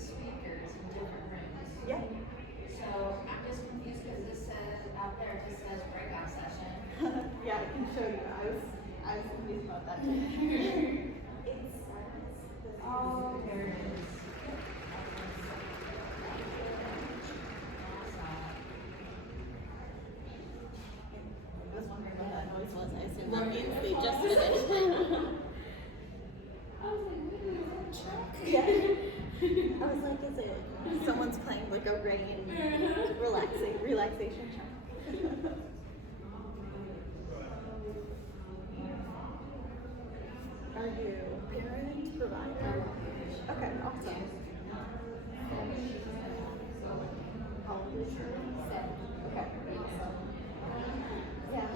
speakers in different rooms. Yeah. So I'm just confused because this says, out there it just says breakout session. Yeah, I can show you. I was confused about that too. Oh, there it is. I was wondering what that noise was. I assume that means they just finished. Yeah. I was like, is it someone's playing like a rain relaxation track? Are you parent, provider? Okay, awesome. How old is her? 7. Okay. Yeah.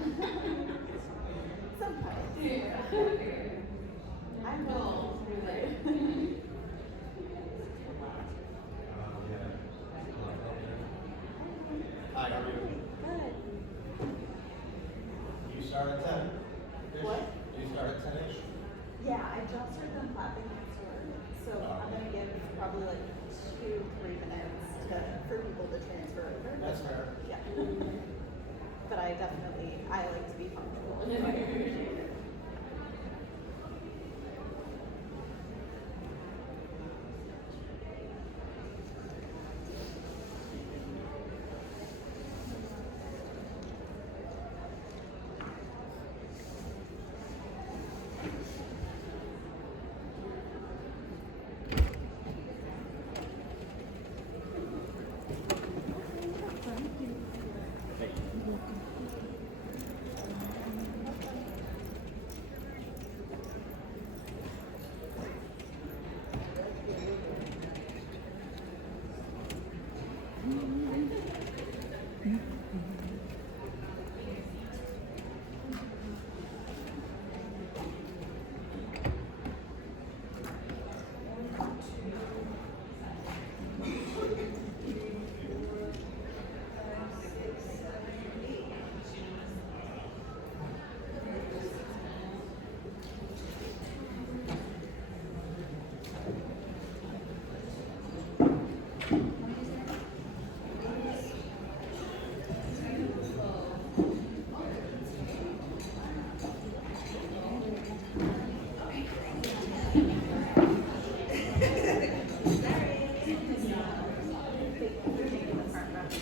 Sometimes. Yeah. I'm old. Hi, how are you? Good. You start at 10? What? You start at 10-ish? Yeah, I just heard them clapping next door, so I'm gonna give probably like 2-3 minutes for people to transfer over. That's fair. Yeah. But I like to be punctual. So I appreciate it.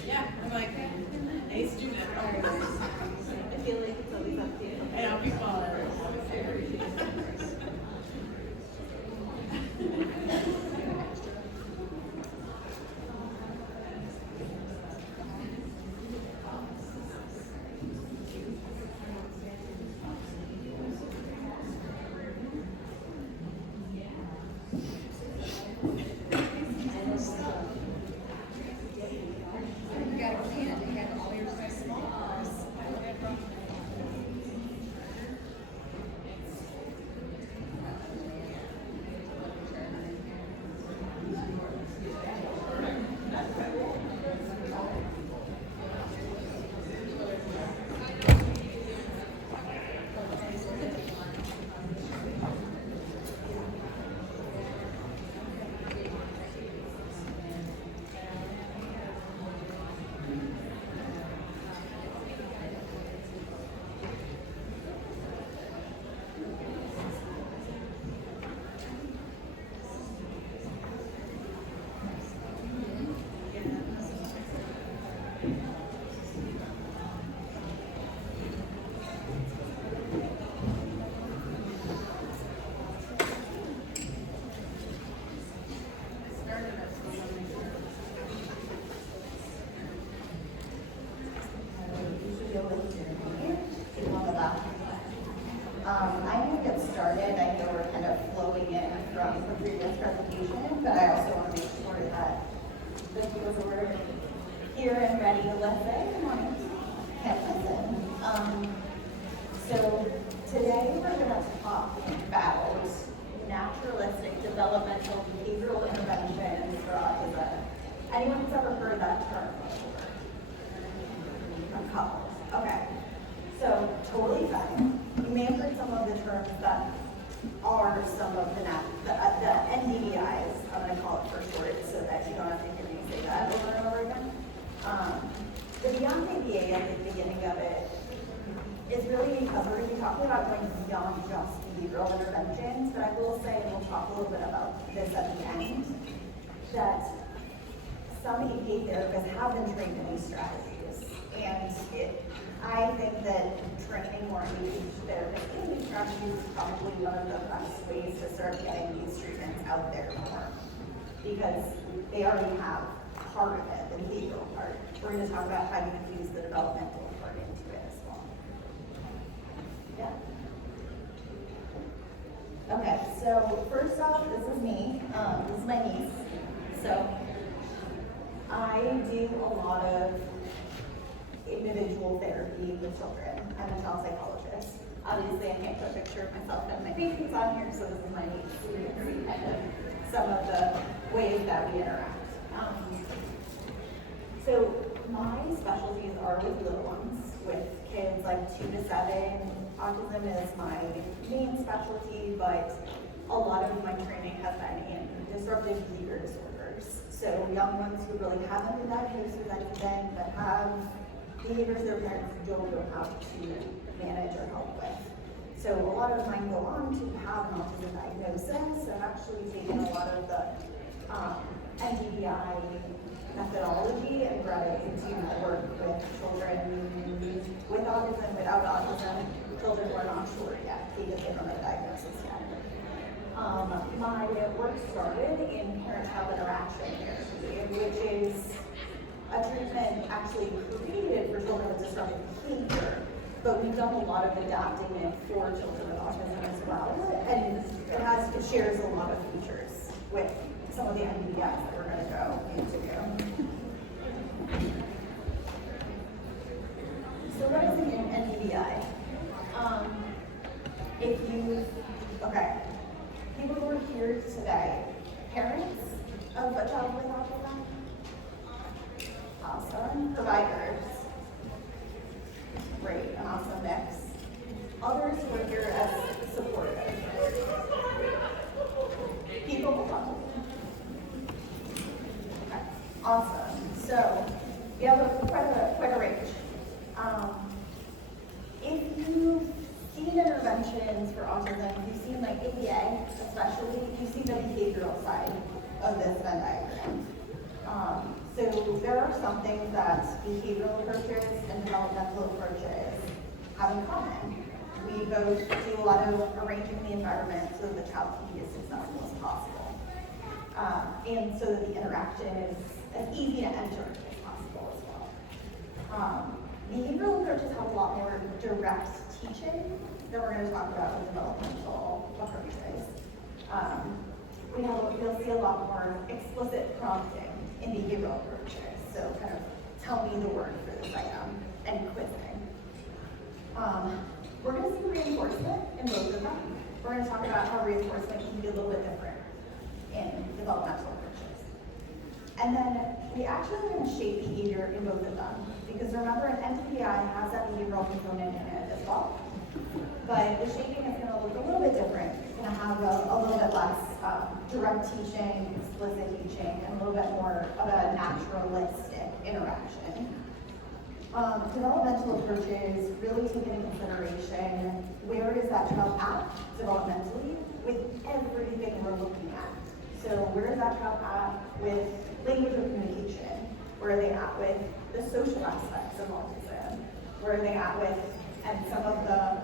Yeah, I'm like a student. I feel like it's always up to you. And I'll be following. You got a plan, you got all your small. I'm going to get started. I know we're kind of flowing in from the previous presentation, but I also want to make sure that the people who are here and ready to listen can listen. So today we're going to talk about naturalistic developmental behavioral interventions for autism. Anyone who's ever heard that term before? A couple. Okay. So totally fine. You may have heard some of the terms that are some of the NDIs, I'm going to call it for short, so The Beyond ABA at the beginning of it is really we're talking about going beyond just behavioral interventions, but I will say, and we'll talk a little bit about this at the end, that some ABA therapists have been trained in these strategies. And I think that training more ABA therapists in these strategies is probably one of the best ways to start getting these treatments out there more. Because they already have part of it, the behavioral part. We're going to talk about how you infuse the developmental part into it as well. Yeah. Okay, so first off, this is me. This is my niece. So I do a lot of individual therapy with children. I'm a child psychologist. Obviously, I can't put a picture of myself and my babies on here, so this is my niece. So you can see kind of some of the ways that we interact. So my specialties are with little ones, with kids like 2 to 7. Autism is my main specialty, but a lot of my training has been in disruptive behavior disorders. So young ones who really haven't been diagnosed with anything, but have behaviors their parents don't know how to manage or help with. So a lot of mine go on to have an autism diagnosis. I've actually taken a lot of the NDVI methodology and brought it into my work with children with autism, without autism, children who are not sure yet because they don't have a diagnosis yet. My work started in parent-child interaction therapy, which is a treatment actually created for children with disruptive behavior, but we've done a lot of adapting it for children with autism as well, and it shares a lot of features with some of the NDVIs that we're going to go into. So what is an NDVI? People who are here today, parents of a child with autism? Awesome. Providers? Great, an awesome mix. Others who are here as supportive. People with autism. Okay, awesome. So we have quite a range. If you've seen interventions for autism, you've seen like ABA, especially, you've seen the behavioral side of this Venn diagram. So there are some things that behavioral approaches and developmental approaches have in common. We both do a lot of arranging the environment so that the child can be as successful as possible. And so that the interaction is as easy to enter as possible as well. Behavioral approaches have a lot more direct teaching that we're going to talk about with developmental approaches. You'll see a lot more explicit prompting in behavioral approaches. So kind of tell me the word for this item and quizzing. We're going to see reinforcement in both of them. We're going to talk about how reinforcement can be a little bit different in developmental approaches. And then we actually are going to shape behavior in both of them. Because remember, an NDVI has that behavioral component in it as well. But the shaping is going to look a little bit different. It's going to have a little bit less direct teaching, explicit teaching, and a little bit more of a naturalistic interaction. Developmental approaches really take into consideration where is that child at developmentally with everything we're looking at. So where is that child at with language or communication? Where are they at with the social aspects of autism? Where are they at with, and some of the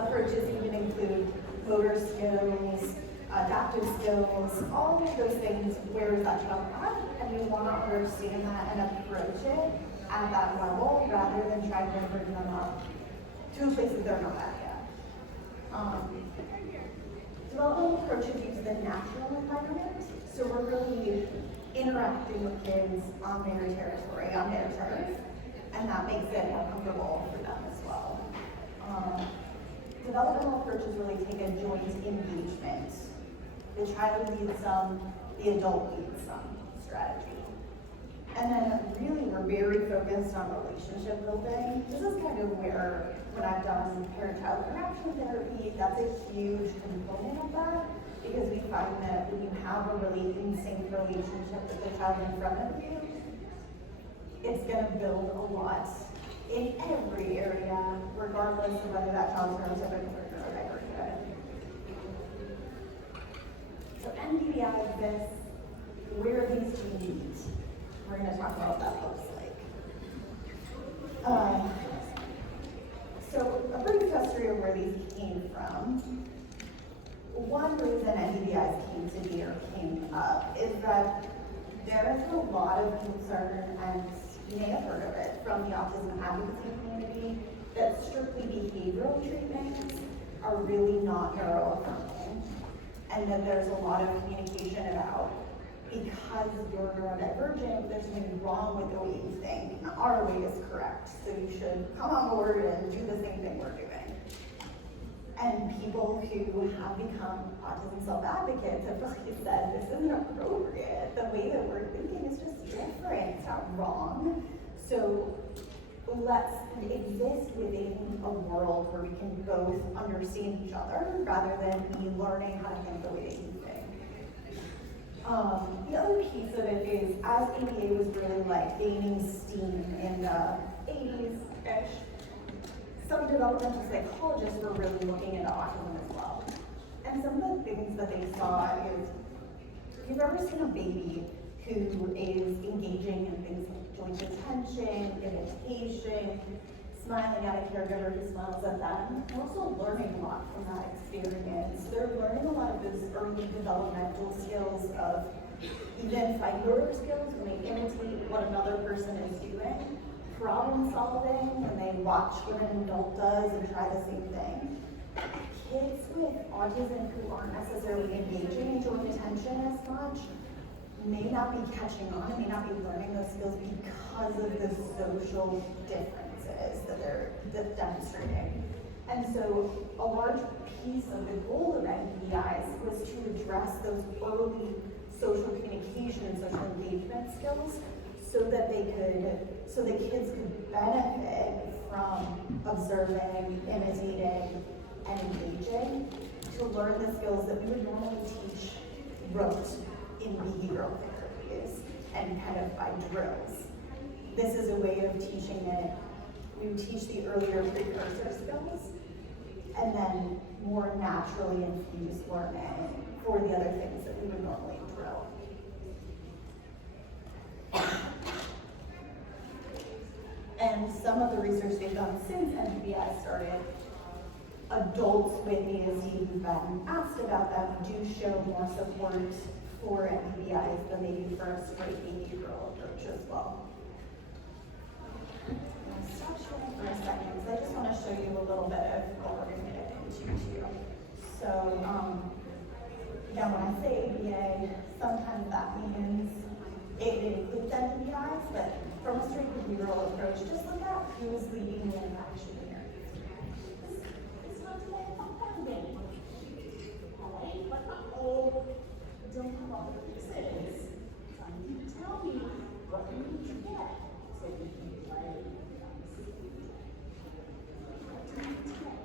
approaches even include motor skills, adaptive skills, all of those things, where is that child at? And we want to understand that and approach it at that level rather than trying to bring them up to places they're not at yet. Developmental approaches use the natural environment, so we're really interacting with kids on their territory, on their terms, and that makes it more comfortable for them as well. Developmental approaches really take a joint engagement. The child leads some, the adult leads some strategy. And then really we're very focused on relationship building. This is kind of where, when I've done parent-child interaction therapy, that's a huge component of that, because we find that when you have a really in sync relationship with the child in front of you, it's gonna build a lot in every area, regardless of whether that child's neurotypical or neurodivergent. So NDVI exists, where these two meet. We're gonna talk about what that looks like. So a brief history of where these came from. One reason NDVIs came to be or came up is that there is a lot of concern, and you may have heard of it, from the autism advocacy community, that strictly behavioral treatments are really not neuroaffirming. And that there's a lot of communication about, because you're neurodivergent, there's something wrong with the way you think, and our way is correct, so you should come on board and do the same thing we're doing. And people who have become autism self-advocates have really said, this isn't appropriate. The way that we're thinking is just different, it's not wrong. So let's exist within a world where we can both understand each other rather than me learning how to think the way that you think. The other piece of it is, as ABA was really like gaining steam in the 80s-ish, some developmental psychologists were really looking into autism as well. And some of the things that they saw is, if you've ever seen a baby who is engaging in things like joint attention, imitation, smiling at a caregiver who smiles at them, they're also learning a lot from that experience. They're learning a lot of those early developmental skills of even fine motor skills when they imitate what another person is doing. Problem solving, when they watch what an adult does and try the same thing. Kids with autism who aren't necessarily engaging in joint attention as much may not be catching on and may not be learning those skills because of the social differences that they're demonstrating. And so a large piece of the goal of NPIs was to address those early social communication and social engagement skills so that the kids could benefit from observing, imitating, and engaging to learn the skills that we would normally teach rote in behavioral therapies and kind of by drills. This is a way of teaching it. We would teach the earlier precursor skills and then more naturally infuse learning for the other things that we would normally drill. And some of the research they've done since NPI started, adults with ASD who've been asked about them do show more support for NPIs than they do for a straight behavioral approach as well. I'll stop showing for a second because I just want to show you a little bit of what we're going to get into too. So, again, when I say ABA, sometimes that means it includes NPIs, but from a straight behavioral approach, just look at who's leading the interaction here. It's not today, it's not that day. Alright, but don't have all the pieces. I need to tell me what you need to get so we can play. What do you need to get?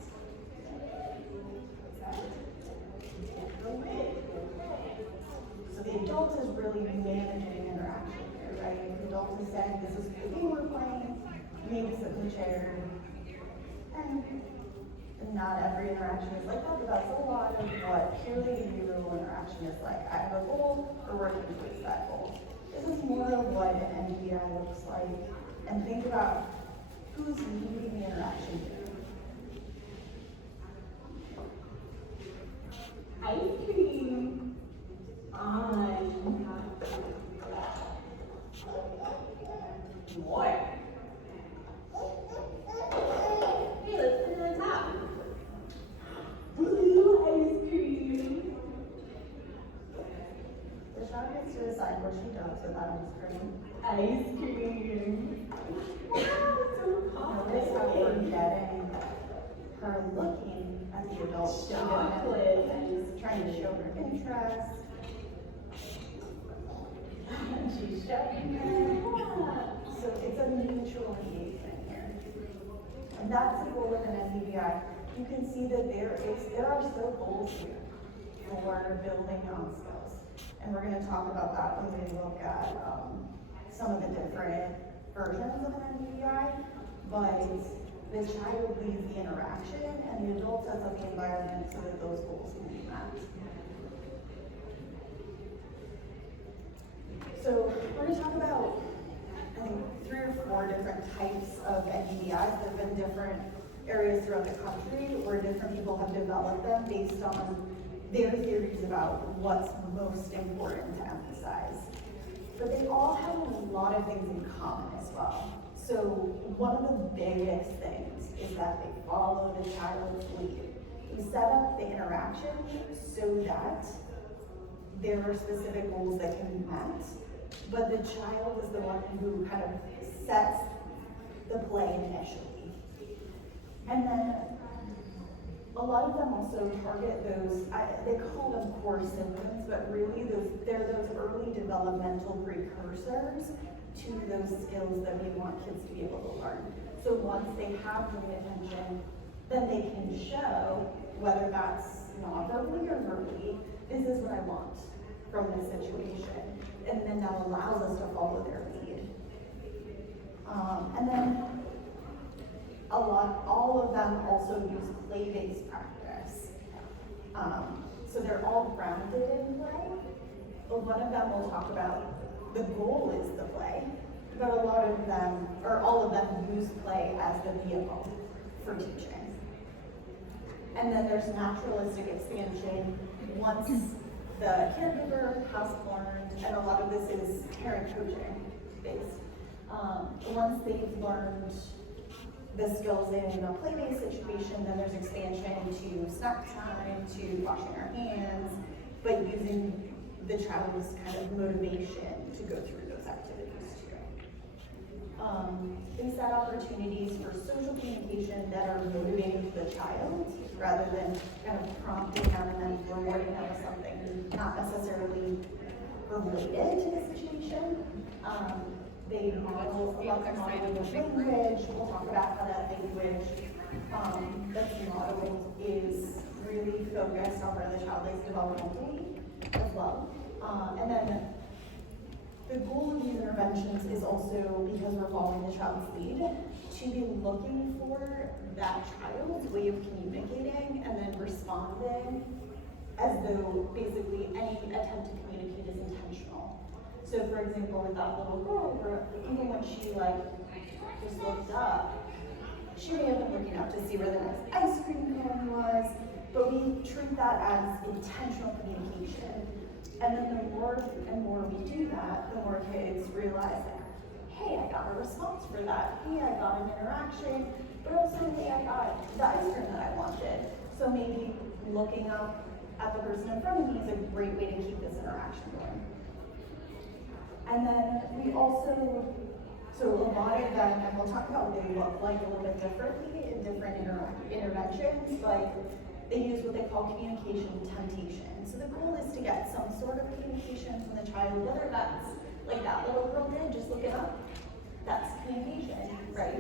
So the adult is really managing interaction here, right? The adult is saying, this is the game we're playing, maybe sit in the chair. And not every interaction is like that, but that's a lot of what purely behavioral interaction is like. I have a goal, we're working towards that goal. This is more of what an NPI looks like. And think about who's leading the interaction here. Ice cream on more. Hey, let's put it on top. Blue ice cream. The child gets to decide what she does with that ice cream. Ice cream. Wow, so cool. Notice how we're getting her looking at the adult. Chocolate. And trying to show her interest. And she's showing her. So it's a mutual engagement here. And that's the goal of an NDVI. You can see that there are still goals here for building on skills. And we're going to talk about that when we look at some of the different versions of an NDVI, but the child leads the interaction and the adult sets up the environment so that those goals can be met. So we're going to talk about, I think, 3 or 4 different types of NDVIs. There have been different areas throughout the country where different people have developed them based on their theories about what's most important to emphasize. But they all have a lot of things in common as well. So one of the biggest things is that they follow the child's lead. We set up the interaction so that there are specific goals that can be met, but the child is the one who kind of sets the play initially. And then a lot of them also target those, they call them core symptoms, but really they're those early developmental precursors to those skills that we want kids to be able to learn. So once they have brain attention, then they can show, whether that's non-verbally or verbally, this is what I want from this situation. And then that allows us to follow their lead. And then all of them also use play-based practice. So they're all grounded in play. But one of them will talk about the goal is the play, but a lot of them, or all of them, use play as the vehicle for teaching. And then there's naturalistic expansion. Once the caregiver has learned, and a lot of this is parent coaching based, once they've learned the skills in a play-based situation, then there's expansion to snack time, to washing our hands, but using the child's kind of motivation to go through those activities too. They set opportunities for social communication that are motivating to the child rather than kind of prompting them and then rewarding them with something not necessarily related to the situation. They model a lot of modeling of language. We'll talk about how that language that's modeled is really focused on where the child is developmentally as well. And then the goal of these interventions is also, because we're following the child's lead, to be looking for that child's way of communicating and then responding as though basically any attempt to communicate is intentional. So for example, with that little girl, where even when she just looked up, she may have been looking up to see where the next ice cream cone was, but we treat that as intentional communication. And then the more and more we do that, the more kids realize that, hey, I got a response for that. Hey, I got an interaction, but also, hey, I got the ice cream that I wanted. So maybe looking up at the person in front of me is a great way to keep this interaction going. And then we also, so a lot of them, and we'll talk about what they look like a little bit differently in different interventions, but they use what they call communication temptation. So the goal is to get some sort of communication from the child, whether that's like that little girl did, just look it up. That's communication, right?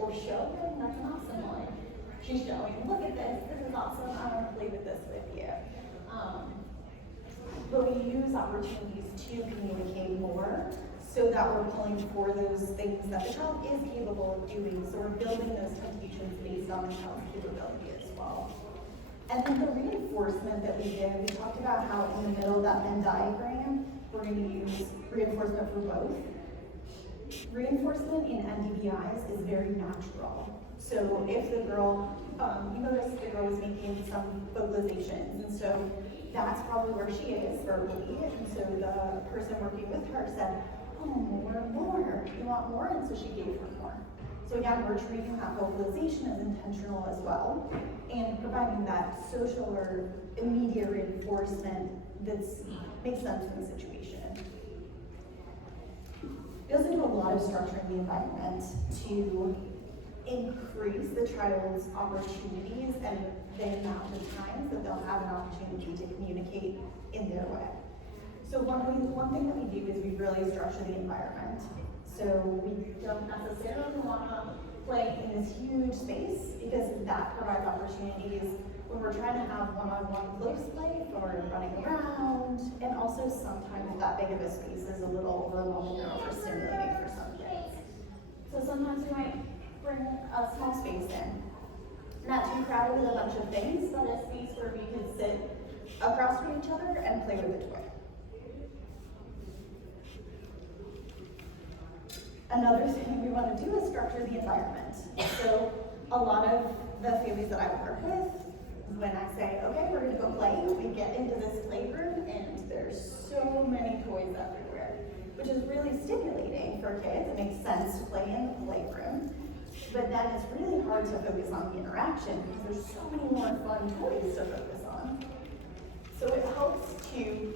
Or show them, that's an awesome one. She's showing, look at this is awesome, I want to play with this with you. But we use opportunities to communicate more so that we're pulling for those things that the child is capable of doing. So we're building those temptations based on the child's capability as well. And then the reinforcement that we give, we talked about how in the middle of that Venn diagram, we're going to use reinforcement for both. Reinforcement in NDVIs is very natural. So if the girl, you notice the girl was making some vocalizations, and so that's probably where she is verbally, and so the person working with her said, oh, more, you want more? And so she gave her more. So again, we're treating that vocalization as intentional as well, and providing that social or immediate reinforcement that makes sense in the situation. We also do a lot of structuring the environment to increase the child's opportunities and the amount of times that they'll have an opportunity to communicate in their way. So one thing that we do is we really structure the environment. So we don't necessarily want to play in this huge space because that provides opportunities when we're trying to have one-on-one close play or running around, and also sometimes that big of a space is a little overwhelming or overstimulating for some kids. So sometimes we might bring a small space in. Not too crowded with a bunch of things, but a space where we can sit across from each other and play with a toy. Another thing we want to do is structure the environment. So a lot of the families that I work with, when I say, okay, we're going to go play, we get into this playroom and there's so many toys everywhere, which is really stimulating for kids. It makes sense to play in the playroom. But then it's really hard to focus on the interaction because there's so many more fun toys to focus on. So it helps to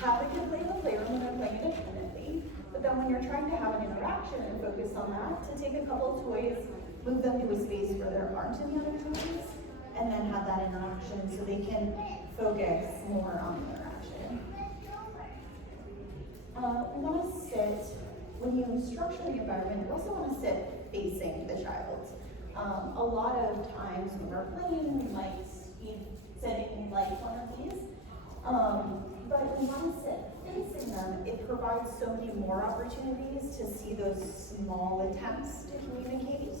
have a kid play in the playroom when they're playing independently, but then when you're trying to have an interaction and focus on that, to take a couple of toys, move them to a space where there aren't any other toys, and then have that interaction so they can focus more on the interaction. We want to sit, when you structure the environment, you also want to sit facing the child. A lot of times when we're playing, we might be sitting like one of these, but we want to sit facing them. It provides so many more opportunities to see those small attempts to communicate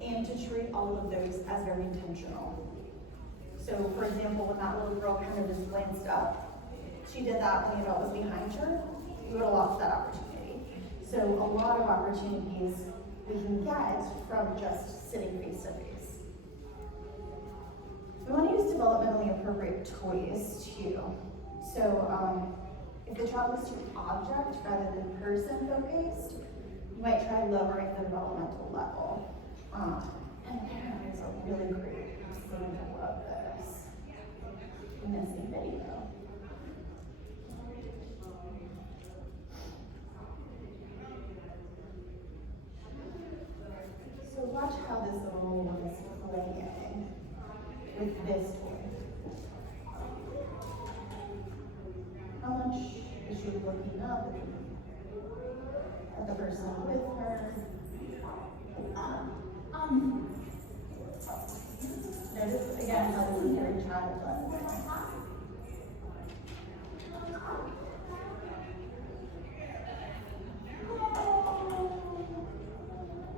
and to treat all of those as very intentional. So for example, when that little girl kind of just glanced up, she did that when the adult was behind her, you would have lost that opportunity. So a lot of opportunities we can get from just sitting face to face. We want to use developmentally appropriate toys too. So if the child was too object rather than person focused, you might try lowering the developmental level. And there's a really great example of this in this video. So watch how this little one is playing with this toy. How much is she looking up at the person with her? Notice again how this is very childlike.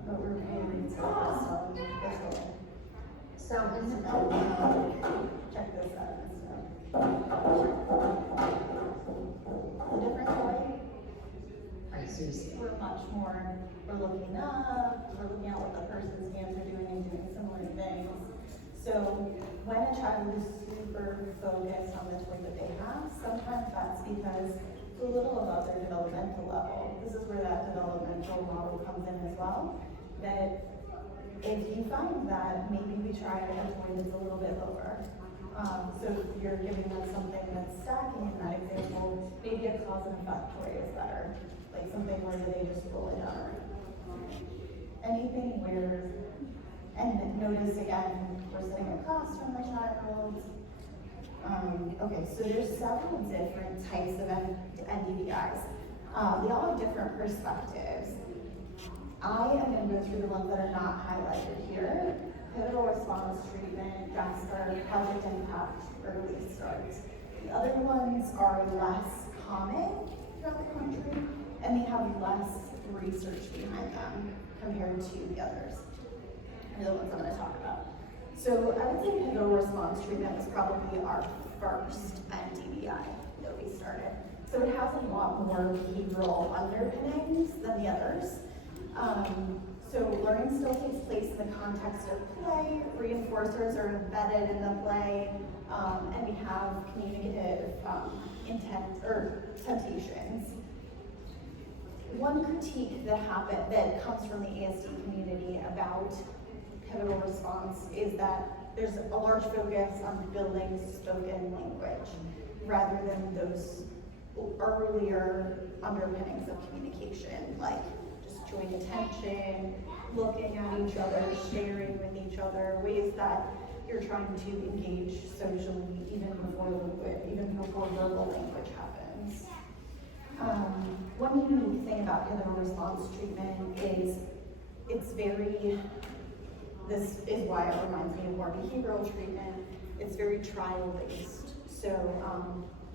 But we're really focused on this one. So check this out. The different way. We're much more, we're looking up, we're looking at what the person's hands are doing and doing similar things. So when a child is super focused on the toy that they have, sometimes that's because it's a little above their developmental level. This is where that developmental model comes in as well. That if you find that, maybe we try a toy that's a little bit lower. So if you're giving them something that's stacking in that example, maybe a cause and effect toy is better. Like something where they just roll it down. Anything where, and notice again, we're sitting across from the child. Okay, so there's several different types of NDVIs. They all have different perspectives. I am going to go through the ones that are not highlighted here. Pivotal response treatment, Jasper, project impact, early start. The other ones are less common throughout the country, and they have less research behind them compared to the others. And the ones I'm going to talk about. So I would say pivotal response treatment was probably our first NDVI that we started. So it has a lot more behavioral underpinnings than the others. So learning still takes place in the context of play, reinforcers are embedded in the play, and we have communicative intent or temptations. One critique that comes from the ASD community about pivotal response is that there's a large focus on building spoken language rather than those earlier underpinnings of communication, like just joint attention, looking at each other, sharing with each other, ways that you're trying to engage socially even before verbal language happens. One unique thing about pivotal response treatment is this is why it reminds me of more behavioral treatment. It's very trial-based. So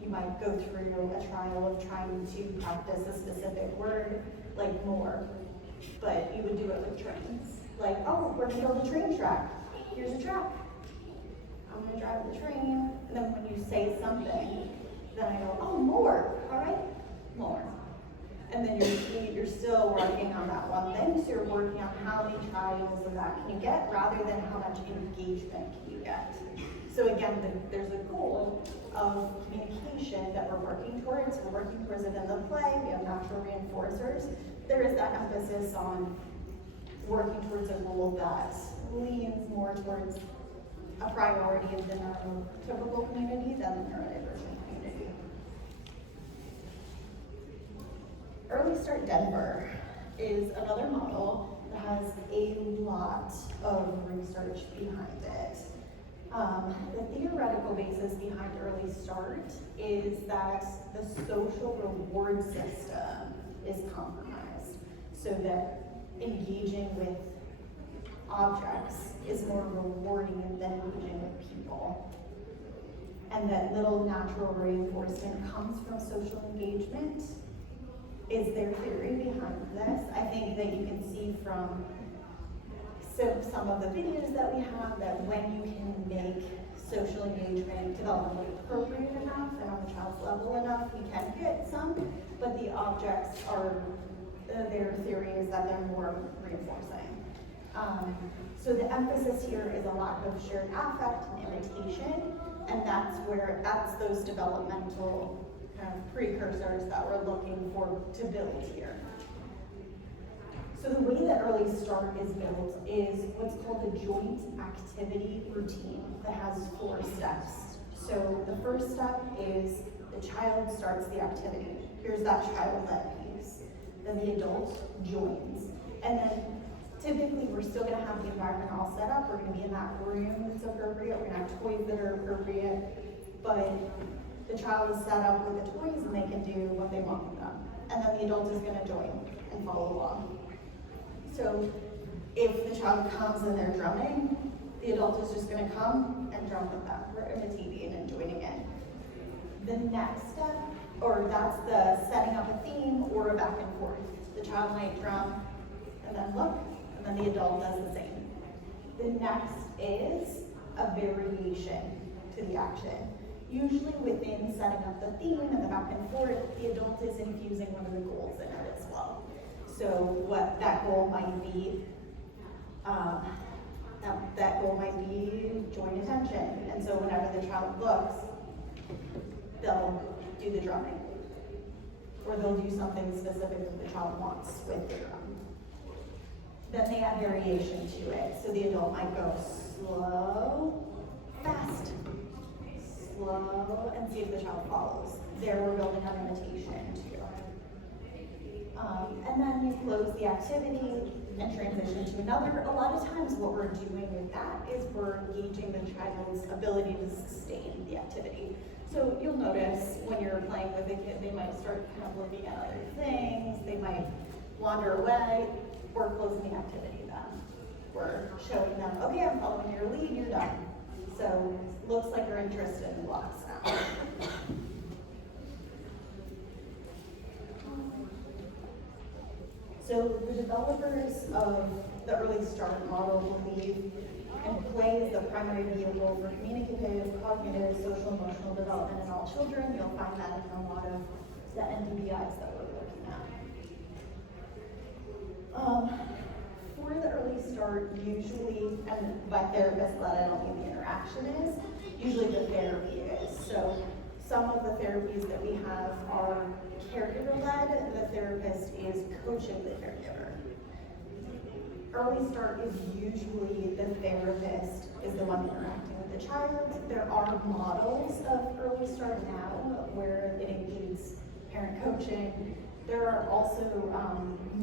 you might go through a trial of trying to practice a specific word, like more, but you would do it with trains. Like, oh, we're gonna build a train track. Here's a track. I'm gonna drive the train, and then when you say something, then I go, oh, more, all right, more. And then you're still working on that one thing, so you're working on how many trials of that can you get, rather than how much engagement can you get. So again, there's a goal of communication that we're working towards. We're working towards it in the play. We have natural reinforcers. There is that emphasis on working towards a goal that leans more towards a priority of the neurotypical community than the neurodivergent community. Early Start Denver is another model that has a lot of research behind it. The theoretical basis behind Early Start is that the social reward system is compromised, so that engaging with objects is more rewarding than engaging with people. And that little natural reinforcement comes from social engagement is their theory behind this. I think that you can see from some of the videos that we have that when you can make social engagement developmentally appropriate enough and on the child's level enough, you can get some, but the objects are, their theory is that they're more reinforcing. So the emphasis here is a lack of shared affect and imitation, and that's those developmental kind of precursors that we're looking for to build here. So the way that Early Start is built is what's called a joint activity routine that has 4 steps. So the first step is the child starts the activity. Here's that child-led piece. Then the adult joins. And then typically we're still gonna have the environment all set up. We're gonna be in that room that's appropriate. We're gonna have toys that are appropriate. But the child is set up with the toys and they can do what they want with them. And then the adult is gonna join and follow along. So if the child comes and they're drumming, the adult is just gonna come and drum with them. We're imitating and joining in. The next step, or that's the setting up a theme or a back and forth. The child might drum and then look, and then the adult does the same. The next is a variation to the action. Usually within setting up the theme and the back and forth, the adult is infusing one of the goals in it as well. So what that goal might be, that goal might be joint attention. And so whenever the child looks, they'll do the drumming. Or they'll do something specific that the child wants with the drum. Then they add variation to it. So the adult might go slow, fast, slow, and see if the child follows. There we're building on imitation too. And then you close the activity and transition to another. A lot of times what we're doing with that is we're engaging the child's ability to sustain the activity. So you'll notice when you're playing with a kid, they might start kind of looking at other things, they might wander away. We're closing the activity then. We're showing them, okay, I'm following your lead, you're done. So looks like you're interested in blocks now. So the developers of the Early Start model believe and play is the primary vehicle for communicative, cognitive, social, emotional development in all children. You'll find that in a lot of the NDBIs that we're looking at. For the Early Start, usually, and by therapist-led, I don't mean the interaction is, usually the therapy is. So some of the therapies that we have are caregiver-led. The therapist is coaching the caregiver. Early Start is usually the therapist is the one interacting with the child. There are models of Early Start now where it includes parent coaching. There are also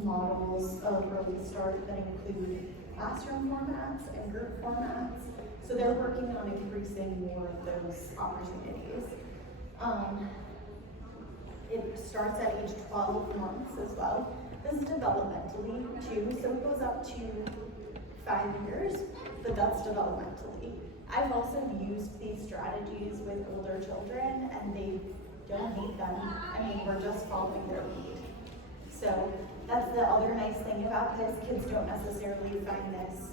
models of Early Start that include classroom formats and group formats. So they're working on increasing more of those opportunities. It starts at age 12 months as well. This is developmentally too, so it goes up to 5 years, but that's developmentally. I've also used these strategies with older children and they don't need them. I mean, we're just following their lead. So that's the other nice thing about this. Kids don't necessarily find this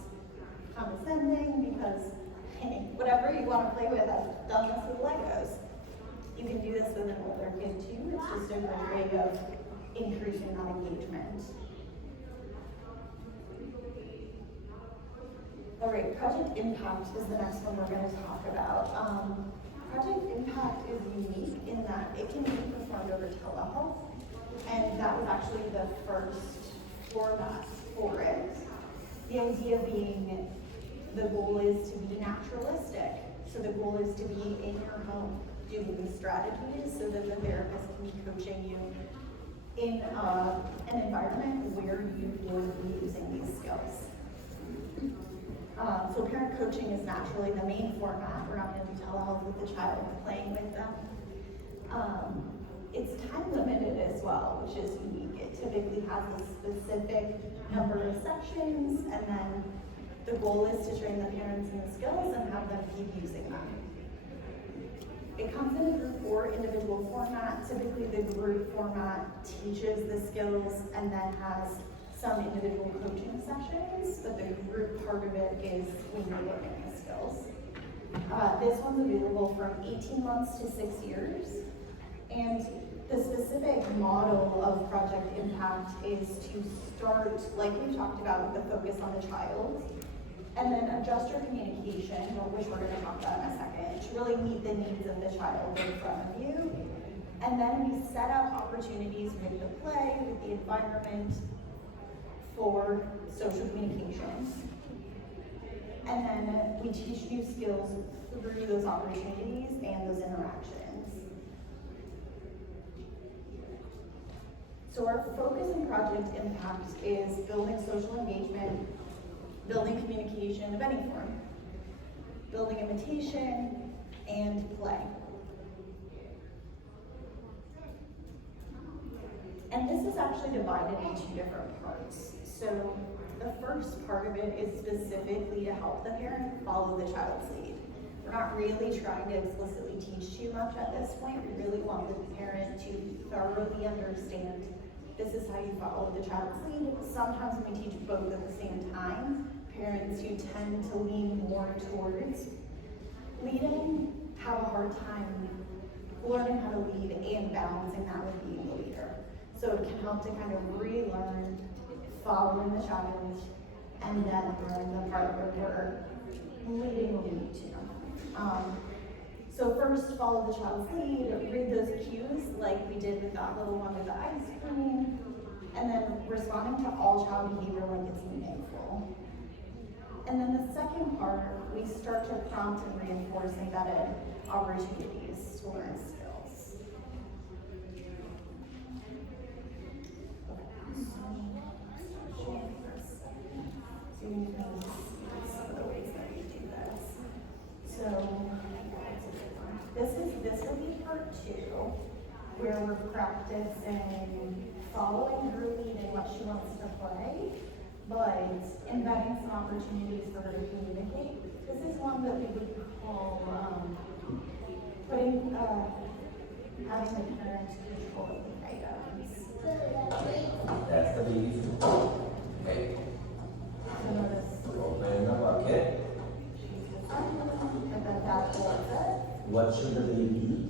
condescending because, hey, whatever you want to play with, I've done this with Legos. You can do this with an older kid too. It's just a great way of increasing that engagement. All right, Project Impact is the next one we're going to talk about. Project Impact is unique in that it can be performed over telehealth, and that was actually the first format for it. The idea being the goal is to be naturalistic. So the goal is to be in your home doing these strategies so that the therapist can be coaching you in an environment where you would be using these skills. So parent coaching is naturally the main format. We're not going to do telehealth with the child, playing with them. It's time limited as well, which is unique. It typically has a specific number of sections, and then the goal is to train the parents in the skills and have them keep using them. It comes in a group or individual format. Typically the group format teaches the skills and then has some individual coaching sessions, but the group part of it is when you're learning the skills. This one's available from 18 months to 6 years. And the specific model of Project Impact is to start, like we talked about, with the focus on the child, and then adjust your communication, which we're going to talk about in a second, to really meet the needs of the child in front of you. And then we set up opportunities with the play, with the environment, for social communication. And then we teach you skills through those opportunities and those interactions. So our focus in Project Impact is building social engagement, building communication of any form, building imitation, and play. And this is actually divided into 2 different parts. So the first part of it is specifically to help the parent follow the child's lead. We're not really trying to explicitly teach too much at this point. We really want the parent to thoroughly understand this is how you follow the child's lead. Sometimes when we teach both at the same time, parents who tend to lean more towards leading have a hard time learning how to lead and balancing that with being the leader. So it can help to kind of relearn following the child and then learn the part where we're leading when we need to. So first, follow the child's lead, read those cues like we did with that little one with the ice cream, and then responding to all child behavior like it's meaningful. And then the second part, we start to prompt and reinforce embedded opportunities to learn skills. So you can see some of the ways that we do this. So this will be part 2, where we're practicing following her lead in what she wants to play, but embedding some opportunities for her to communicate. This is one that we would call having the parent control the items. That's the baby food. Okay. So notice, Open the bucket. and then that holds it. What should the baby eat?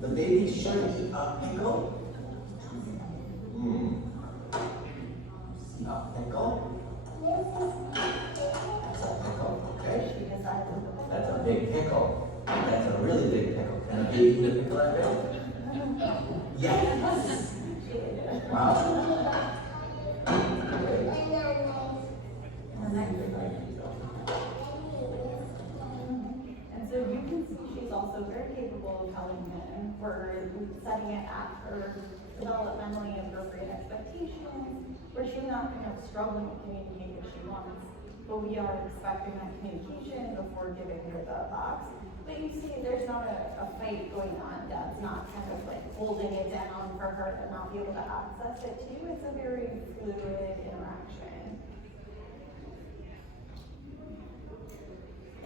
The baby should eat a pickle. A pickle? That's a pickle, okay? She decided to put That's a big pickle. That's a really big pickle. Can a baby eat a pickle that big? Yes. Wow. Okay. And so you can see she's also very capable of telling him. We're setting it at her developmentally appropriate expectations, where she's not kind of struggling to communicate what she wants, but we are expecting that communication before giving her the box. But you see, there's not a fight going on. Dad's not kind of like holding it down for her to not be able to access it too. It's a very fluid interaction.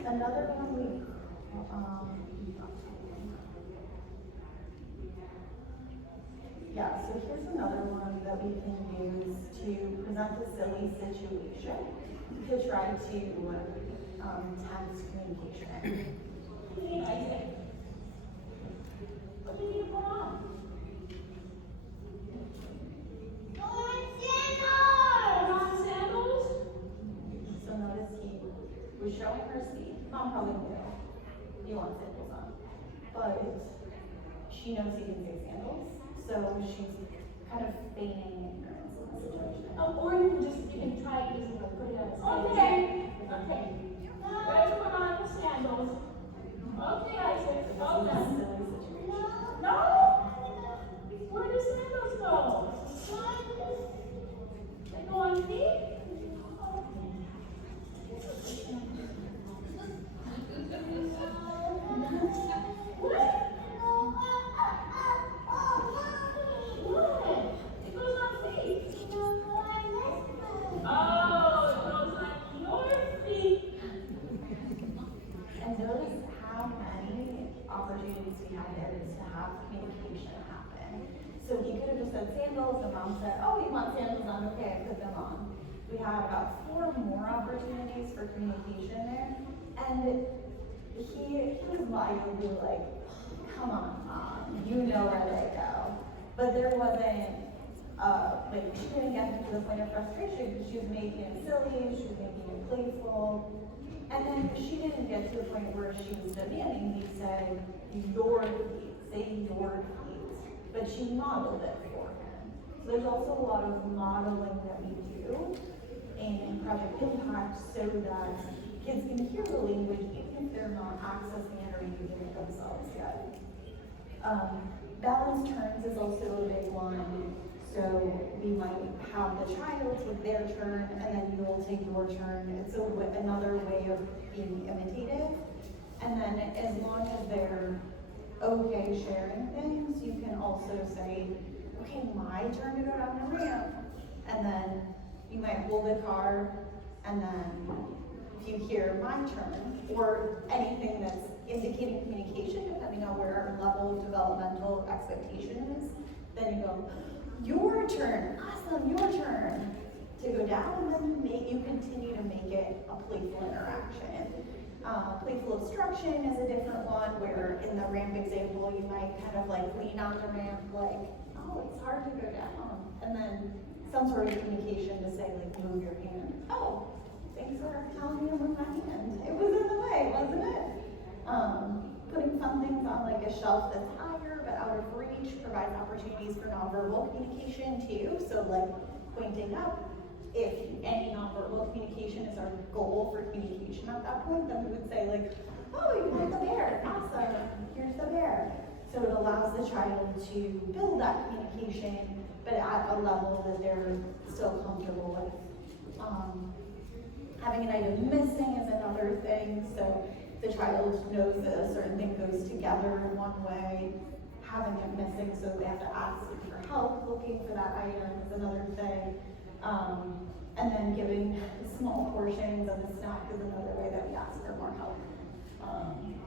Another one Yeah, so here's another one that we can use to present a silly situation to try to test communication. What do you need to put on? So notice he was showing her feet. Mom probably knew he wants sandals on, but she knows he can say sandals, so she's kind of feigning ignorance in the situation. Or you can try using them, put it on his head. Okay. Let's put on the sandals. Okay, Isaac. This is a silly situation. No! Where do sandals go? They go on feet? And notice how many opportunities we have there is to have communication happen. So he could have just said sandals, and mom said, oh, you want sandals on? Okay, I put them on. We had about 4 more opportunities for communication there. And he was mildly like, come on, mom, you know where they go. But there wasn't, like, she didn't get to the point of frustration because she was making it silly, she was making it playful. And then she didn't get to the point where she was demanding. He said, your feet, say your feet. But she modeled it for him. So there's also a lot of modeling that we do in Project Impact so that kids can hear the language even if they're not accessing it or using it themselves yet. Balanced turns is also a big one. So we might have the child take their turn and then you'll take your turn. It's another way of being imitative. And then as long as they're okay sharing things, you can also say, okay, my turn to go down the ramp. And then you might hold the car, and then if you hear my turn, or anything that's indicating communication, depending on where our level of developmental expectation is, then you go, your turn, awesome, your turn to go down, and then you continue to make it a playful interaction. Playful obstruction is a different one, where in the ramp example, you might kind of like lean on the ramp, like, oh, it's hard to go down. And then some sort of communication to say, like, move your hand. Oh, thanks for telling me to move my hand. It was in the way, wasn't it? Putting some things on like a shelf that's higher but out of reach provides opportunities for nonverbal communication too. So like pointing up, if any nonverbal communication is our goal for communication at that point, then we would say like, oh, you put the bear, awesome, here's the bear. So it allows the child to build that communication, but at a level that they're still comfortable with. Having an item missing is another thing. So the child knows that a certain thing goes together in one way. Having it missing, so they have to ask for help looking for that item is another thing. And then giving small portions of the snack is another way that we ask for more help,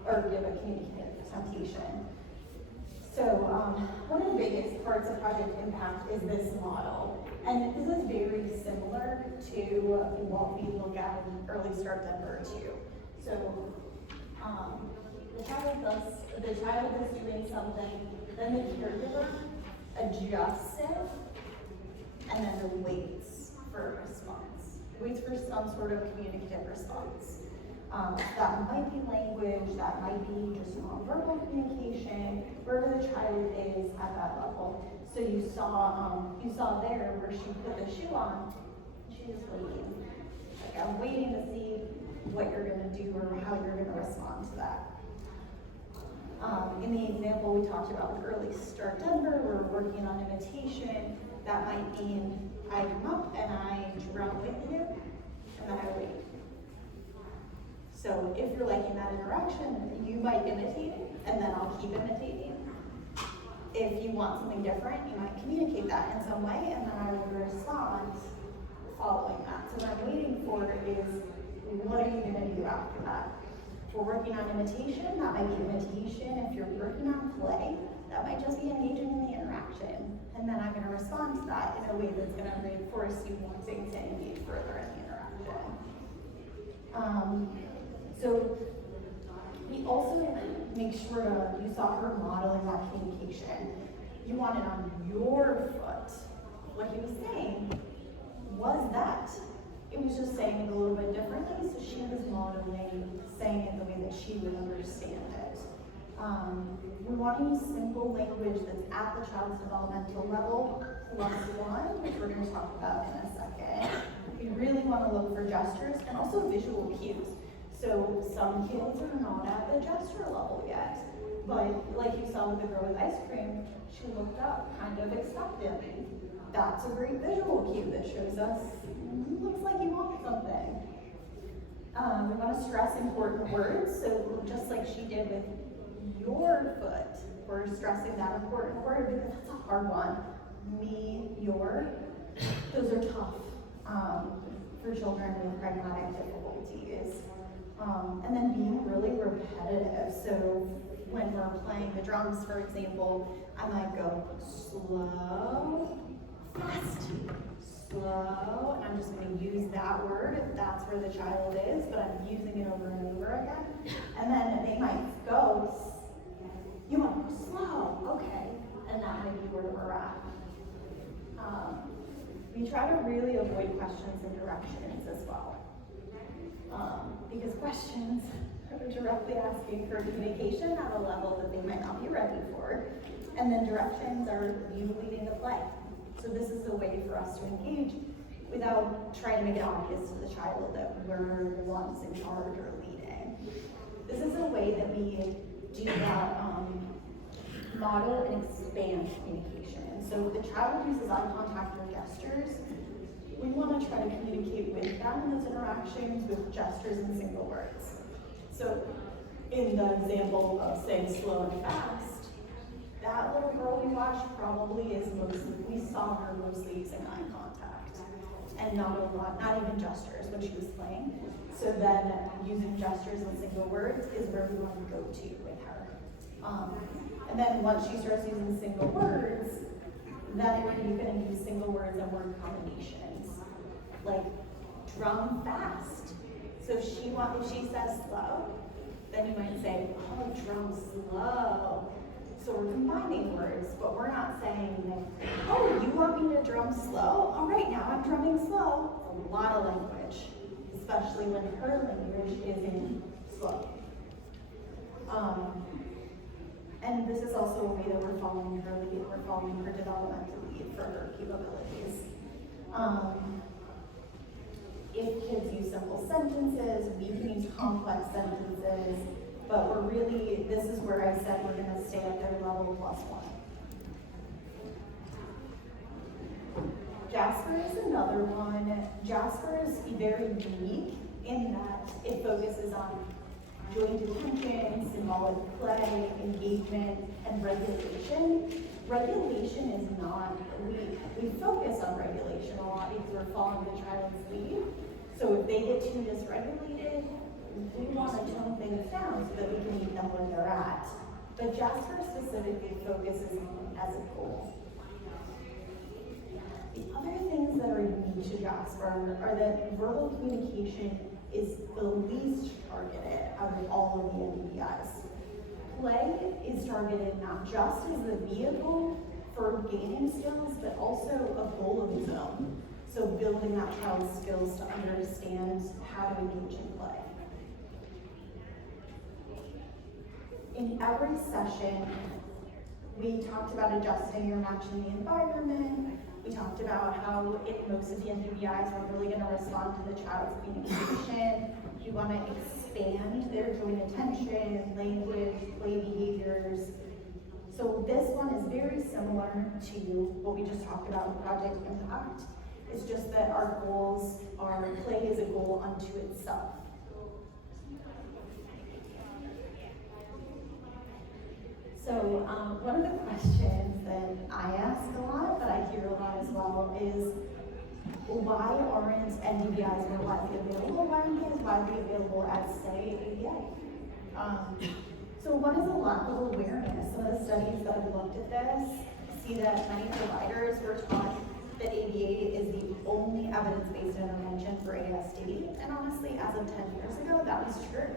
or give a communicative temptation. So one of the biggest parts of Project Impact is this model. And this is very similar to what we look at in Early Start Denver too. So the child is doing something, then the caregiver adjusts it, and then waits for a response. Waits for some sort of communicative response. That might be language, that might be just nonverbal communication, wherever the child is at that level. So you saw there where she put the shoe on, she's just waiting. Like, I'm waiting to see what you're gonna do or how you're gonna respond to that. In the example we talked about with Early Start Denver, we're working on imitation. That might mean I come up and I drum with you, and then I wait. So if you're liking that interaction, you might imitate it, and then I'll keep imitating. If you want something different, you might communicate that in some way, and then I will respond following that. So what I'm waiting for is, what are you gonna do after that? If we're working on imitation, that might be imitation. If you're working on play, that might just be engaging in the interaction. And then I'm gonna respond to that in a way that's gonna reinforce you wanting to engage further in the interaction. So we also make sure you saw her modeling that communication. You want it on your foot. What he was saying was that. It was just saying it a little bit differently, so she was modeling, saying it the way that she would understand it. We want to use simple language that's at the child's developmental level, +1, which we're going to talk about in a second. We really want to look for gestures and also visual cues. So some kids are not at the gesture level yet, but like you saw with the girl with ice cream, she looked up kind of expectantly. That's a great visual cue that shows us, looks like you want something. We want to stress important words, so just like she did with your foot, we're stressing that important word because that's a hard one. Me, your, those are tough for children with pragmatic difficulties. And then being really repetitive. So when we're playing the drums, for example, I might go slow, fast, slow, and I'm just going to use that word if that's where the child is, but I'm using it over and over again. And then they might go, you want to go slow, okay, and that might be where we're at. We try to really avoid questions and directions as well. Because questions are directly asking for communication at a level that they might not be ready for. And then directions are you leading the play. So this is a way for us to engage without trying to make it obvious to the child that we're the ones in charge or leading. This is a way that we do that model and expand communication. So if the child uses eye contact or gestures, we want to try to communicate with them in those interactions with gestures and single words. So in the example of saying slow and fast, that little girl we watched probably is we saw her mostly using eye contact and not a lot, not even gestures when she was playing. So then using gestures and single words is where we want to go to with her. And then once she starts using single words, then you can use single words and word combinations. Like drum fast. So if she says slow, then you might say, oh, drum slow. So we're combining words, but we're not saying, oh, you want me to drum slow? All right, now I'm drumming slow. It's a lot of language, especially when her language is in slow. And this is also a way that we're following her lead. We're following her developmental lead for her capabilities. If kids use simple sentences, we can use complex sentences, but we're really, this is where I said we're gonna stay at their level +1. Jasper is another one. Jasper is very unique in that it focuses on joint attention, symbolic play, engagement, and regulation. Regulation is not, we focus on regulation a lot because we're following the child's lead. So if they get too dysregulated, we want to tone things down so that we can meet them where they're at. But Jasper specifically focuses on as a goal. The other things that are unique to Jasper are that verbal communication is the least targeted out of all of the NDVIs. Play is targeted not just as the vehicle for gaining skills, but also a goal of its own. So building that child's skills to understand how to engage in play. In every session, we talked about adjusting or matching the environment. We talked about how in most of the NDVIs, we're really going to respond to the child's communication. We want to expand their joint attention, language, play behaviors. So this one is very similar to what we just talked about in Project Impact. It's just that our goals are, play is a goal unto itself. So one of the questions that I ask a lot, but I hear a lot as well, is why aren't NDVIs more widely available? Why aren't they as widely available as, say, ABA? So what is a lack of awareness? Some of the studies that have looked at this see that many providers were taught that ABA is the only evidence-based intervention for ASD, and honestly, as of 10 years ago, that was true.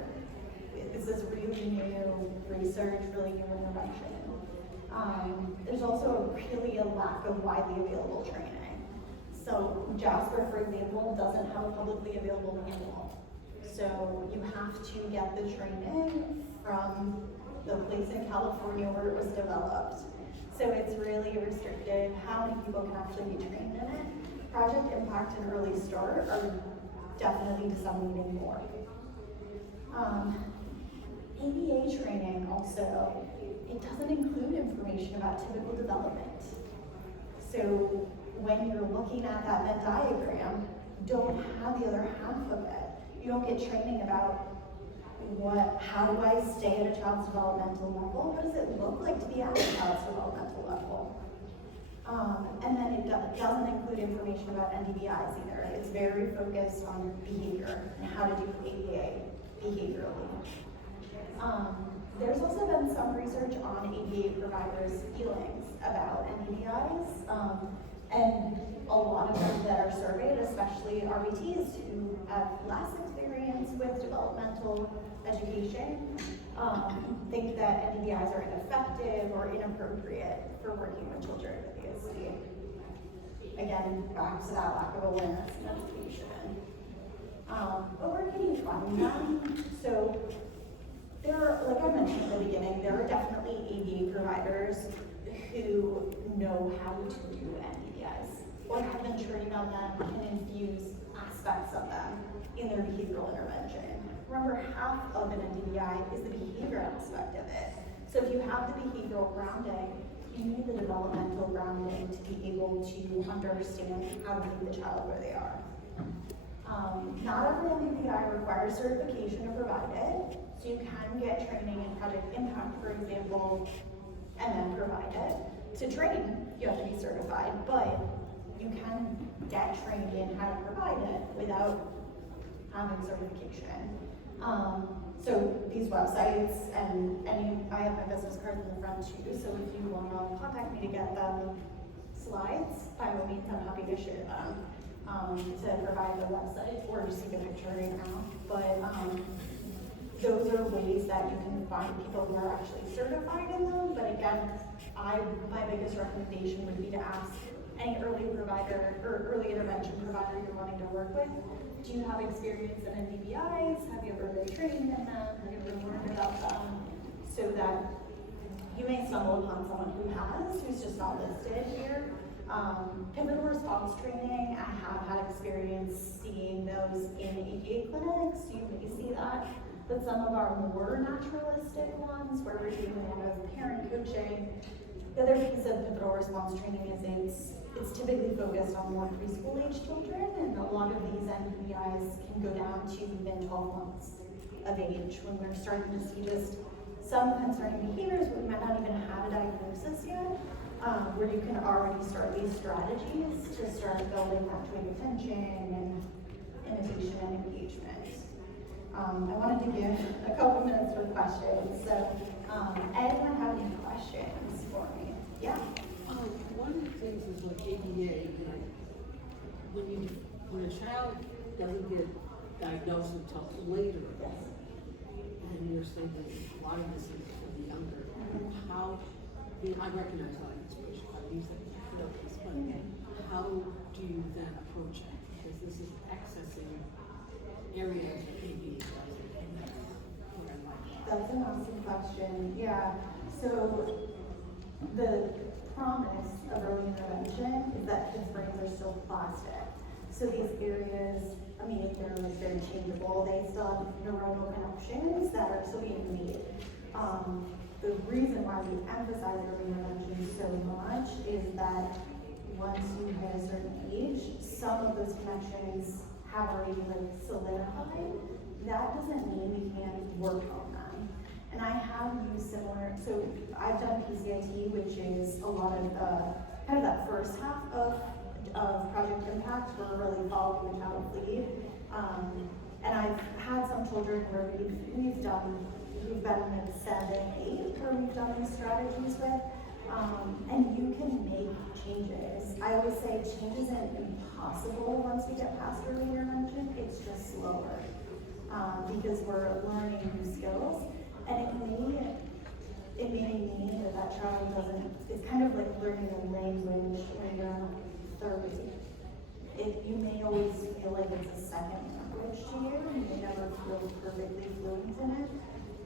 This is really new research, really new intervention. There's also really a lack of widely available training. So Jasper, for example, doesn't have a publicly available manual. So you have to get the training from the place in California where it was developed. So it's really restricted how many people can actually be trained in it. Project Impact and Early Start are definitely disseminating more. ABA training also, it doesn't include information about typical development. So when you're looking at that Venn diagram, you don't have the other half of it. You don't get training about how do I stay at a child's developmental level? What does it look like to be at a child's developmental level? And then it doesn't include information about NDVIs either. It's very focused on behavior and how to do ABA behaviorally. There's also been some research on ABA providers' feelings about NDVIs, and a lot of them that are surveyed, especially RBTs who have less experience with developmental education, think that NDVIs are ineffective or inappropriate for working with children with ASD. Again, back to that lack of awareness and education. But we're getting from them. So like I mentioned at the beginning, there are definitely ABA providers who know how to do NDVIs or have been trained on them and infuse aspects of them in their behavioral intervention. Remember, half of an NDVI is the behavior aspect of it. So if you have the behavioral grounding, you need the developmental grounding to be able to understand how to meet the child where they are. Not every NDVI requires certification to provide it, so you can get training in Project Impact, for example, and then provide it. To train, you have to be certified, but you can get trained in how to provide it without having certification. So these websites, and I have my business card in the front too, so if you want to contact me to get them slides, by all means, I'm happy to share them to provide the website, or just take a picture right now. But those are ways that you can find people who are actually certified in them. But again, my biggest recommendation would be to ask any early provider or early intervention provider you're wanting to work with. Do you have experience in NDVIs? Have you ever been trained in them? Have you ever learned about them? So that you may stumble upon someone who has, who's just not listed here. Pivotal response training, I have had experience seeing those in ABA clinics. You may see that. But some of our more naturalistic ones, where we're doing a lot of parent coaching, the other piece of pivotal response training is it's typically focused on more preschool age children, and a lot of these NDVIs can go down to even 12 months of age when we're starting to see just some concerning behaviors, but we might not even have a diagnosis yet, where you can already start these strategies to start building that joint attention and imitation and engagement. I wanted to give a couple minutes for questions, so anyone have any questions for me? Yeah. One of the things is like ABA, when a child doesn't get diagnosed until later, and you're saying that a lot of this is for the younger, I recognize audience push, I use that focus, but how do you then approach it? Because this is accessing areas of ABA. That's an awesome question. Yeah. So the promise of early intervention is that kids' brains are still plastic. So these areas, I mean, they're like very changeable. They still have neuronal connections that are still being made. The reason why we emphasize early intervention so much is that once you hit a certain age, some of those connections have already like solidified. That doesn't mean we can't work on them. And I have used similar, so I've done PCIT, which is a lot of the, kind of that first half of Project Impact, where we're really following the child's lead. And I've had some children where we've done we've been like 7, 8 where we've done these strategies with. And you can make changes. I always say change isn't impossible once we get past early intervention, it's just slower. Because we're learning new skills. And it may mean that child doesn't, it's kind of like learning a language when you're in 30. You may always feel like it's a second language to you, you may never feel perfectly fluent in it,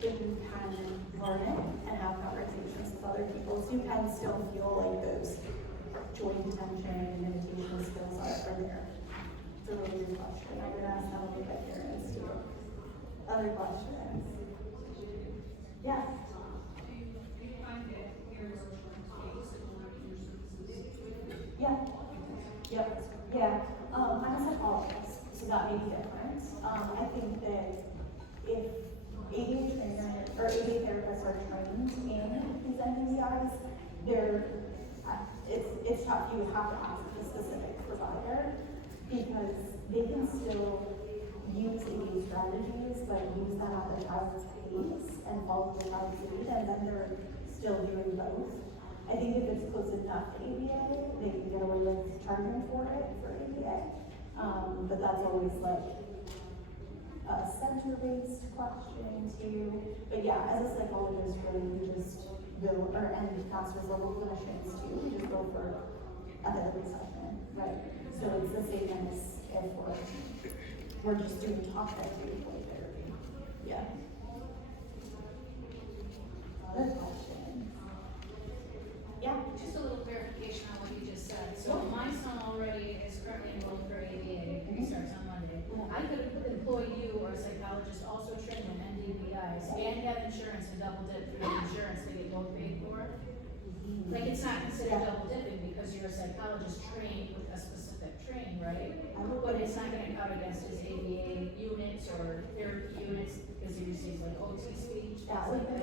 but you can learn it and have conversations with other people, so you can still feel like those joint attention and imitation skills are there. It's a really good question. I would ask that with my parents too. Other questions? Yes? Yeah. Yep. Yeah. I'm a psychologist, so that may be different. I think that if ABA trainer or ABA therapists are trained in these NDIs, it's tough. You have to ask the specific provider because they can still use ABA strategies, but use them at the child's pace and follow the child's lead, and then they're still doing both. I think if it's close enough to ABA, they can get away with charging for it for ABA. But that's always like a center-based question too. But yeah, as a psychologist, really, we just go, and master's level clinicians too, we just go for a therapy session, right? So it's the same as if we're just doing talk therapy, play therapy. Yeah. Other questions? Yeah. Just a little clarification on what you just said. So my son already is currently enrolled for ABA, he starts on Monday. I could employ you or a psychologist also trained in NDBIs and have insurance and double dip through the insurance to get both paid for. Like it's not considered double dipping because you're a psychologist trained with a specific training, right? But it's not gonna count against his ABA units or therapy units because he receives like OT speech. That would be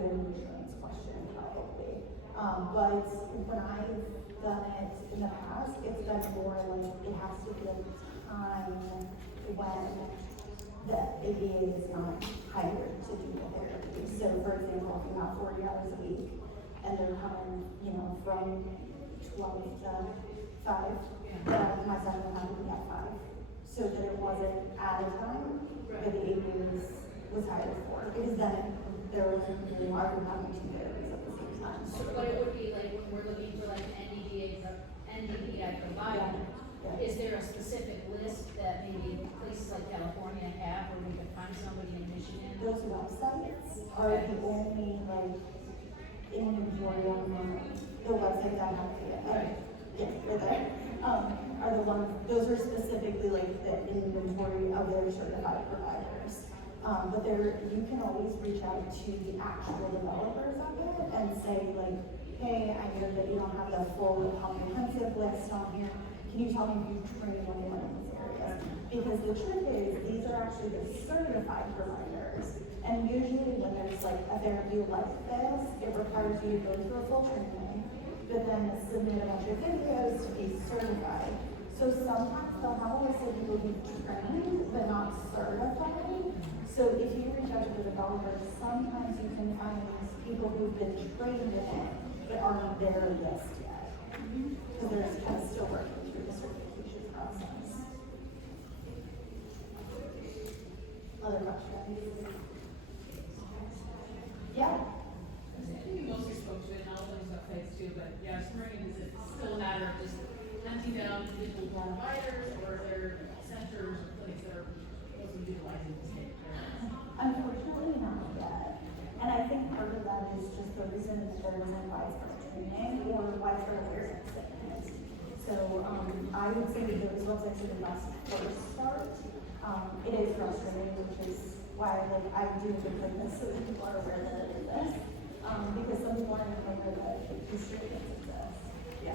an insurance question probably. But when I've done it in the past, it's been more like it has to be a time when the ABA is not hired to do the therapy. So for example, if you have 40 hours a week and they're coming, from 12 to 5, then my son would have to be at 5. So that it wasn't at a time that the ABA was hired for. Because then there was more having 2 therapies at the same time. So, but it would be like when we're looking for like an NDBI provider, is there a specific list that maybe places like California have where we could find somebody in Michigan? Those websites are the only inventory on the website that I have to get. Are the ones, those are specifically like the inventory of their certified providers. But you can always reach out to the actual developers of it and say like, hey, I know that you don't have the full comprehensive list on here. Can you tell me if you've trained anyone in these areas? Because the truth is, these are actually the certified providers. And usually when there's like a therapy like this, it requires you to go through a full training, but then submit a bunch of videos to be certified. So sometimes they'll have a list of people who've trained, but not certified. So if you reach out to the developers, sometimes you can find people who've been trained in it, but aren't there list yet. So they're kind of still working through the certification process. Other questions? Yeah. I think you mostly spoke to it, and I'll tell you about phase 2, but yeah, I was wondering, is it still a matter of just hunting down individual providers, or are there centers or clinics that are also utilizing this data? Unfortunately, not yet. And I think part of that is just the reason that there isn't widespread training or widespread awareness of it. So I would say that those websites are the best first start. It is frustrating, which is why I do the goodness so that people are aware that it exists. Because some people aren't even aware that these treatments exist. Yeah.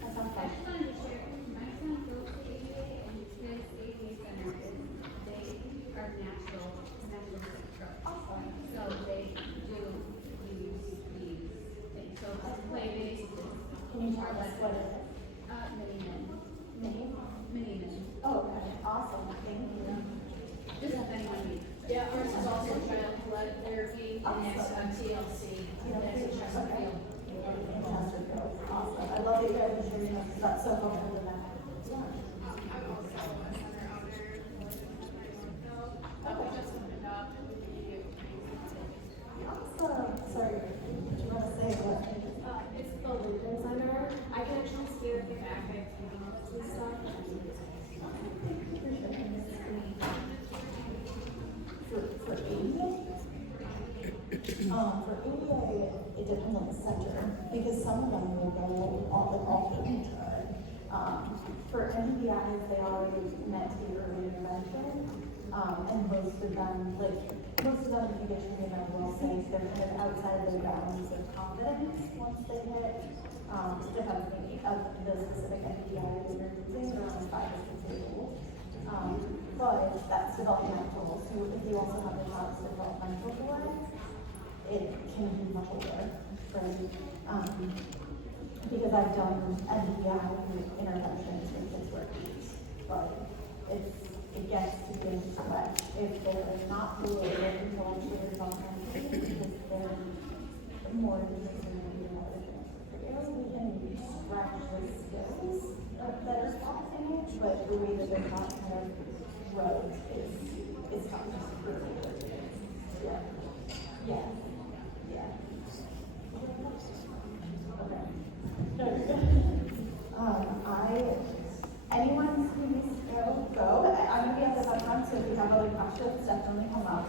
That sounds I fun. just wanted to share, my son goes to ABA and his ABA center is, they are natural naturalistic approach. So they do use these things. So it's play-based, Can you tell us what it is? mini men. Oh, okay. Awesome. Thank you. Just if anyone needs. Yeah, ours is also child-led next TLC, that's in Chesterfield. In Chesterfield. Awesome. I love that you guys are sharing this, that's so helpful to them. Awesome. Sorry, what you want to say? What? It's the Lincoln Center. I can actually see it with academic and stuff. For ADA, it depends on the center, because some of them will go all the winter. For NDBIs, they already meant to be early intervention, and most of them, if you get to be well safe, they're kind of outside of their bounds of confidence once they hit, depending of the specific NDBI that you're using, around 5 to 6 years old. But that's developmental, so if you also have a child's developmental delay, it can be much older, right? Because I've done NDBI interventions with kids who are 8, but it gets to be a stretch if they're not related intellectually or developmentally, because they're more interested in other things. We can stretch the skills that are taught in it, but the way that they're taught kind of roads is tough for older kids. Yeah. Yeah. Yeah. Okay. Anyone who's go. I'm gonna be at the front, so if you have other questions, definitely come up.